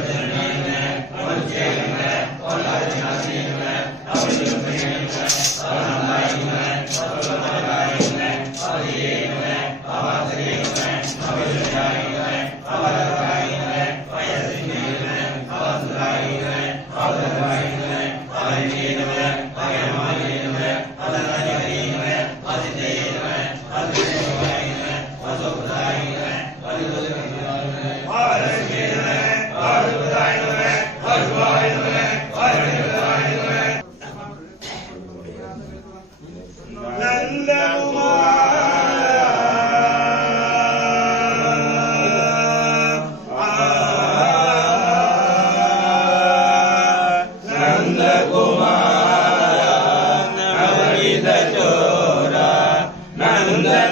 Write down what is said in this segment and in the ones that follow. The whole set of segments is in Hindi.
Amen.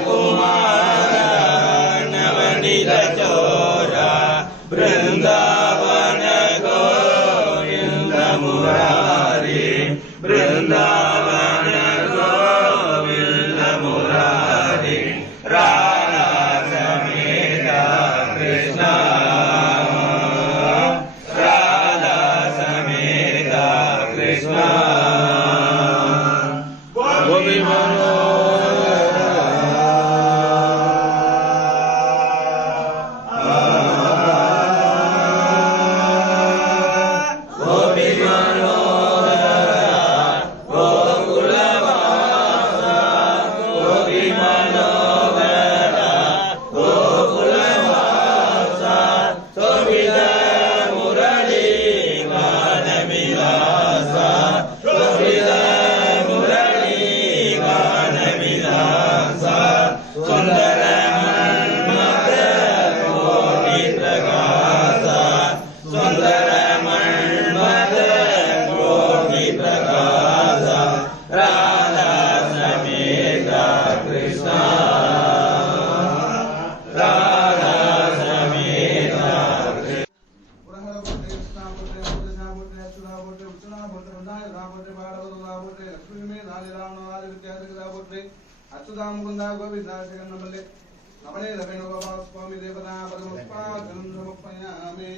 कुमा नवनिल चोरा वृन्दावनगो वृन्दावन गो राधा समे का राधा समे का कृष्णो రా పుట్టే బాలవరులా పుట్టే లక్ష్మీ మే నాది రావణ వారి విద్యార్థి రా పుట్టే అచ్యుత ముకుంద గోవింద జగన్నమల్లే నవనే రవేణ గోపాల స్వామి దేవతా పరమస్పాదం సమర్పయామి